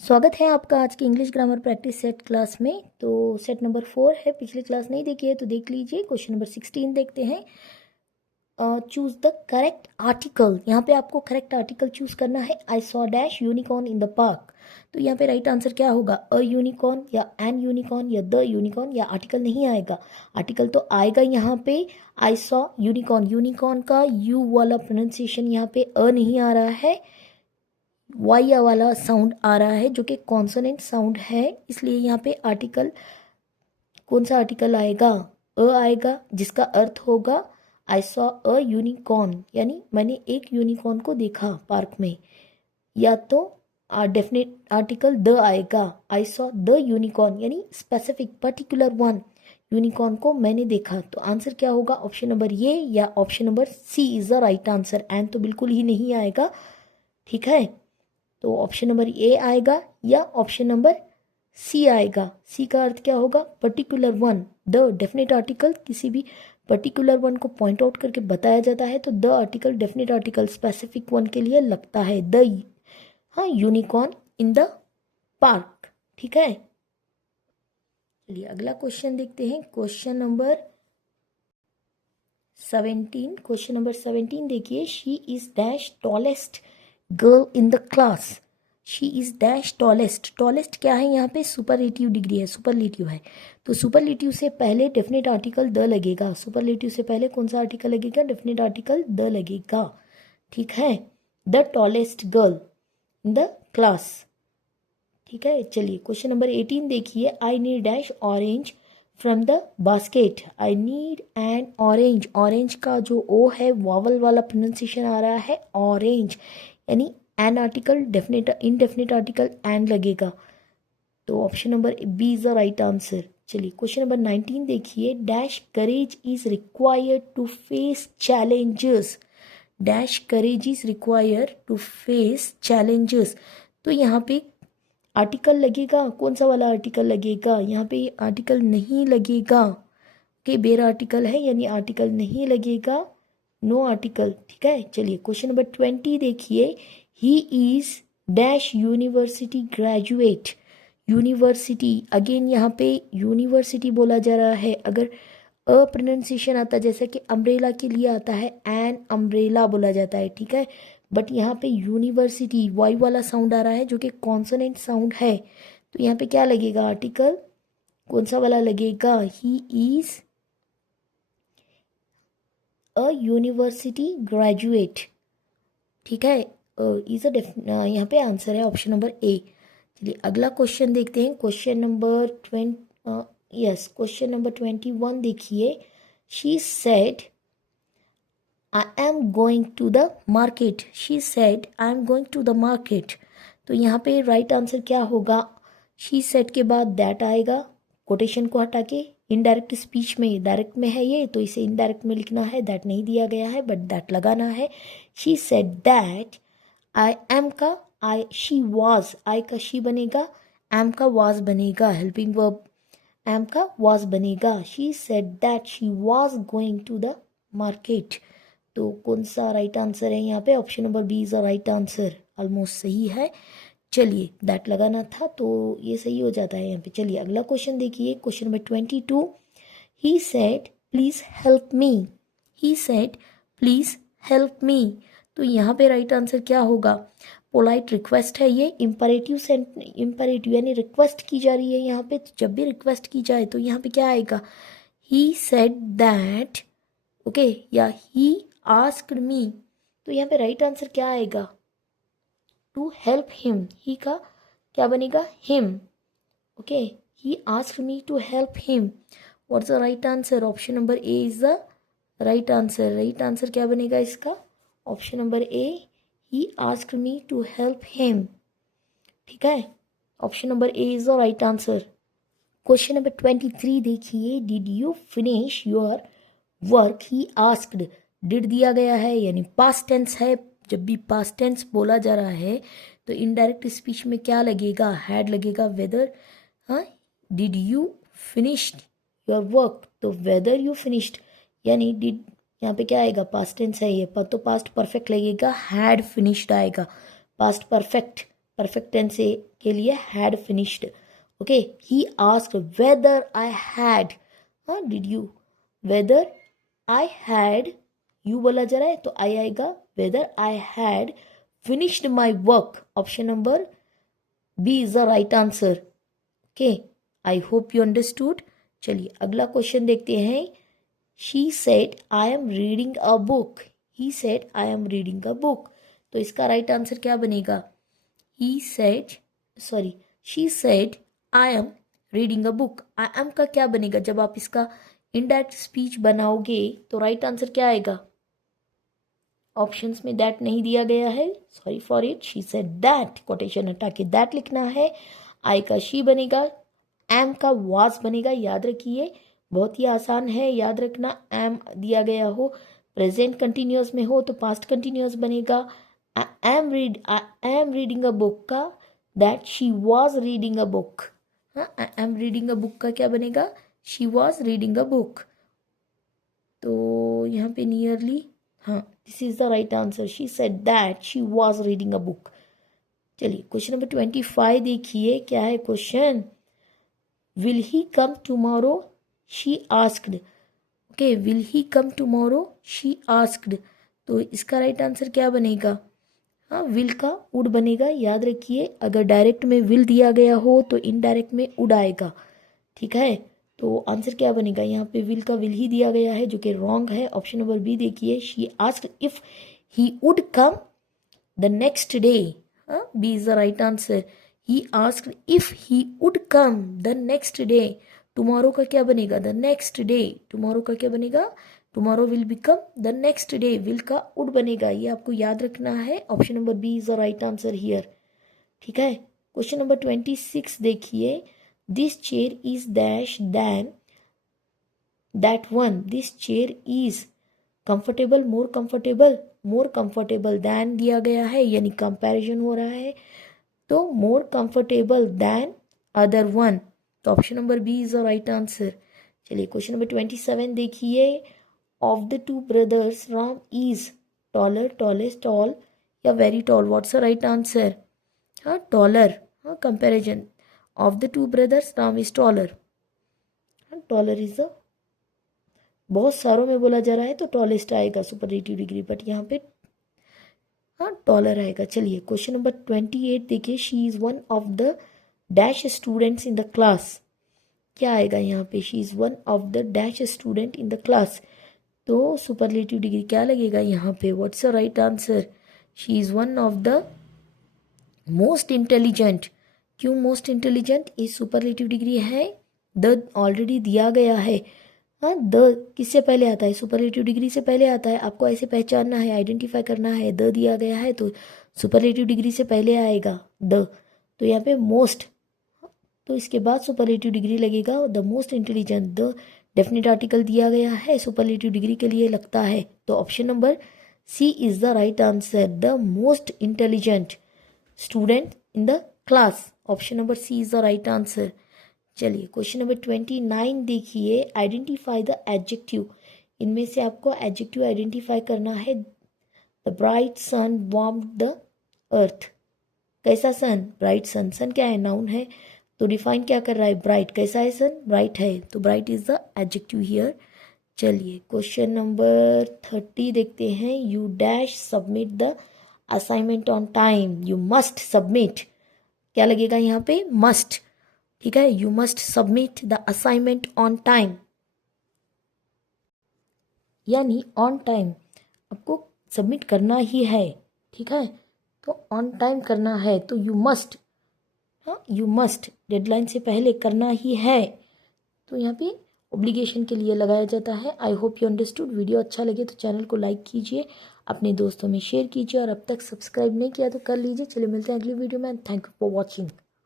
स्वागत है आपका आज की English grammar practice set class में। तो सेट नंबर 4 है, पिछली क्लास नहीं देखी है तो देख लीजिए। क्वेश्चन नंबर 16 देखते हैं। Choose the correct article. यहाँ पे आपको करेक्ट आर्टिकल चूज करना है। I saw dash unicorn in the park. तो यहाँ पे राइट आंसर क्या होगा? अ यूनिकॉर्न या एन यूनिकॉर्न या द यूनिकॉर्न, या आर्टिकल नहीं आएगा? आर्टिकल तो आएगा यहाँ पे। आई सॉ यूनिकॉर्न, यूनिकॉर्न का यू वाला प्रोनाउंसिएशन यहाँ पे अ नहीं आ रहा है, वाई वाला साउंड आ रहा है जो कि कॉन्सोनेंट साउंड है, इसलिए यहाँ पे आर्टिकल कौन सा आर्टिकल आएगा? अ आएगा, जिसका अर्थ होगा आई सॉ अ यूनिकॉर्न, यानी मैंने एक यूनिकॉर्न को देखा पार्क में। या तो डेफिनेट आर्टिकल द आएगा, आई सॉ द यूनिकॉर्न, यानी स्पेसिफिक पर्टिकुलर वन यूनिकॉर्न को मैंने देखा। तो आंसर क्या होगा? ऑप्शन नंबर ये या option number C is the right answer. And तो बिल्कुल ही नहीं आएगा, ठीक है। तो ऑप्शन नंबर ए आएगा या ऑप्शन नंबर सी आएगा। सी का अर्थ क्या होगा? Particular one. The definite article किसी भी पर्टिकुलर वन को पॉइंट आउट करके बताया जाता है, तो the article definite article specific one के लिए लगता है। द हाँ यूनिकॉर्न इन द पार्क, ठीक है। चलिए अगला क्वेश्चन देखते हैं। Question number 17। क्वेश्चन नंबर 17 देखिए। She is dash tallest girl in the class. She is dash tallest. Tallest क्या है? यहाँ पे सुपरलेटिव डिग्री है, सुपरलेटिव है। तो सुपरलेटिव से पहले डेफिनेट आर्टिकल द लगेगा। सुपरलेटिव से पहले कौन सा आर्टिकल लगेगा? डेफिनेट आर्टिकल द लगेगा, ठीक है। The tallest girl in the class, ठीक है। चलिए क्वेश्चन नंबर 18 देखिए। I need dash orange from the basket. I need an orange. Orange का जो ओ है वावल वाला प्रोनाउंसिएशन आ रहा है ऑरेंज, यानी an article definite indefinite article an लगेगा। तो option number B is the right answer. चलिए क्वेश्चन नंबर 19 देखिए। Dash courage is required to face challenges. Dash courage is required to face challenges. तो यहाँ पे आर्टिकल लगेगा, कौन सा वाला आर्टिकल लगेगा? यहाँ पे आर्टिकल नहीं लगेगा, ओके। बेर आर्टिकल है यानी आर्टिकल नहीं लगेगा, नो आर्टिकल, ठीक है। चलिए क्वेश्चन नंबर 20 देखिए। He is dash university graduate. University, again यहाँ पे यूनिवर्सिटी बोला जा रहा है। अगर अ प्रोनाउंसिएशन आता जैसे कि अम्ब्रेला के लिए आता है एन अम्ब्रेला बोला जाता है, ठीक है। बट यहाँ पे यूनिवर्सिटी वाई वाला साउंड आ रहा है जो कि कॉन्सोनेंट साउंड है। तो यहाँ पे क्या लगेगा? आर्टिकल कौन सा वाला लगेगा? He is a university graduate, ठीक है। इज यहाँ पे आंसर है ऑप्शन नंबर ए। चलिए अगला क्वेश्चन देखते हैं। क्वेश्चन नंबर 21 देखिए। She said I am going to the market. She said I am going to the market. तो यहाँ पे राइट आंसर क्या होगा? शी सेड के बाद दैट आएगा, कोटेशन को हटा के। इनडायरेक्ट स्पीच में डायरेक्ट में है ये, तो इसे इनडायरेक्ट में लिखना है। दैट नहीं दिया गया है बट दैट लगाना है। She said that, I am का आई, शी वॉज, आई का शी बनेगा, एम का वॉज बनेगा, हेल्पिंग वर्ब एम का वॉज बनेगा। She said that she was going to the market. तो कौन सा राइट आंसर है यहाँ पे? Option number B is the right answer. Almost सही है। चलिए दैट लगाना था तो ये सही हो जाता है यहाँ पे। चलिए अगला क्वेश्चन देखिए। Question number 22। He said please help me. He said please help me. तो यहाँ पे राइट आंसर क्या होगा? पोलाइट रिक्वेस्ट है ये, इम्परेटिव इम्परेटिव यानी रिक्वेस्ट की जा रही है यहाँ पे। तो जब भी रिक्वेस्ट की जाए तो यहाँ पे क्या आएगा? ही सेड दैट, ओके, या ही आस्क्ड मी। तो यहाँ पे राइट आंसर क्या आएगा? To help him. ही का क्या बनेगा? Him, okay. He asked me to help him. What's the right answer? Option number A is the right answer. Right answer क्या बनेगा इसका? Option number A, he asked me to help him, ठीक है। Option number A is the right answer. Question number 23 देखिए। Did you finish your work? He asked. Did दिया गया है यानी पास्ट टेंस है। जब भी पास्ट टेंस बोला जा रहा है तो इनडायरेक्ट स्पीच में क्या लगेगा? हैड लगेगा, वेदर। हाँ, did you finished your work, तो वेदर यू फिनिश्ड, यानी डिड यहाँ पे क्या आएगा? पास्ट टेंस है ये, पर तो पास्ट परफेक्ट लगेगा, हैड फिनिश्ड आएगा। पास्ट परफेक्ट परफेक्ट टेंस के लिए had finished. Okay, he asked whether I had, did you, whether I had, you बोला जा रहा है तो आई आएगा, whether I had finished my work, option number B is the right answer. Okay, I hope you understood. चलिए अगला question देखते हैं। She said I am reading a book, he said I am reading a book, तो इसका right answer क्या बनेगा? He said, sorry, she said I am reading a book, I M का क्या बनेगा? जब आप इसका इनडायरेक्ट स्पीच बनाओगे तो राइट आंसर क्या आएगा? ऑप्शंस में दैट नहीं दिया गया है, sorry for it. She said that, quotation हटा के दैट लिखना है। आई का शी बनेगा, एम का वाज बनेगा। याद रखिए, बहुत ही आसान है याद रखना। एम दिया गया हो, प्रेजेंट कंटिन्यूअस में हो तो पास्ट कंटिन्यूअस बनेगा। I am reading a book का that she was reading a book, I am reading a book का क्या बनेगा? She was reading a book. तो यहाँ पे नियरली, हाँ, this is the right answer. She said that she was reading a book. चलिए question number 25 देखिए, क्या है question? Will he come tomorrow, she asked. Okay, will he come tomorrow, she asked, तो इसका राइट आंसर क्या बनेगा? हाँ, will का वुड बनेगा। याद रखिए, अगर डायरेक्ट में विल दिया गया हो तो इनडायरेक्ट में वुड आएगा, ठीक है। तो आंसर क्या बनेगा? यहाँ पे विल का विल ही दिया गया है जो कि रॉन्ग है। ऑप्शन नंबर बी देखिए, she asked if he would come the next day, B is the right answer. He asked if he would come the next day, tomorrow का क्या बनेगा? द नेक्स्ट डे, टुमारो का क्या बनेगा? Tomorrow will become the next day, will का would बनेगा, ये आपको याद रखना है। Option number B is the right answer here, ठीक है। क्वेश्चन नंबर 26 देखिए, this chair is dash than that one, this chair is comfortable, more comfortable, more comfortable than दिया गया है, यानी कंपैरिजन हो रहा है, तो more comfortable than other one, तो option number B is the right answer. चलिए क्वेश्चन नंबर 27 देखिए, of the two brothers Ram is taller, tallest, tall या very tall, what's the right answer? हाँ, टॉलर, हाँ, comparison of the two brothers Ram is taller, taller is the, बहुत सारों में बोला जा रहा है तो टॉलेस्ट आएगा सुपरलेटिव डिग्री, बट यहाँ पे हाँ टॉलर आएगा। चलिए क्वेश्चन नंबर 28 देखिए, she is one of the dash students in the class, क्या आएगा यहाँ पे? She is one of the dash student in the class, तो सुपरलेटिव डिग्री क्या लगेगा यहाँ पे? What's the right answer? She is one of the most intelligent, क्यों मोस्ट इंटेलिजेंट? ये सुपरलेटिव डिग्री है, द ऑलरेडी दिया गया है। हाँ, द किससे पहले आता है? सुपरलेटिव डिग्री से पहले आता है। आपको ऐसे पहचानना है, आइडेंटिफाई करना है, द दिया गया है तो सुपरलेटिव डिग्री से पहले आएगा द, तो यहाँ पे मोस्ट, तो इसके बाद सुपरलेटिव डिग्री लगेगा। The most intelligent, the definite article दिया गया है, सुपरलेटिव डिग्री के लिए लगता है, तो option number C is the right answer, the most intelligent student in the class, option number C is the right answer. चलिए क्वेश्चन नंबर 29 देखिए, आइडेंटिफाई द एडजेक्टिव, इनमें से आपको एडजेक्टिव आइडेंटिफाई करना है। The bright sun warmed the earth, कैसा sun? Bright सन, सन क्या है? नाउन है, तो डिफाइन क्या कर रहा है? ब्राइट, कैसा है सन? ब्राइट है, तो bright is the adjective here. चलिए क्वेश्चन नंबर 30 देखते हैं, you dash submit the assignment on time, you must submit, क्या लगेगा यहाँ पे? मस्ट, ठीक है, you must submit the assignment on time, यानी ऑन टाइम आपको सबमिट करना ही है, ठीक है, तो ऑन टाइम करना है तो यू मस्ट, हाँ यू मस्ट डेडलाइन से पहले करना ही है, तो यहाँ पे ऑब्लिगेशन के लिए लगाया जाता है। आई होप यू अंडरस्टूड। वीडियो अच्छा लगे तो चैनल को लाइक कीजिए, अपने दोस्तों में शेयर कीजिए, और अब तक सब्सक्राइब नहीं किया तो कर लीजिए। चलिए मिलते हैं अगली वीडियो में। Thank you for watching.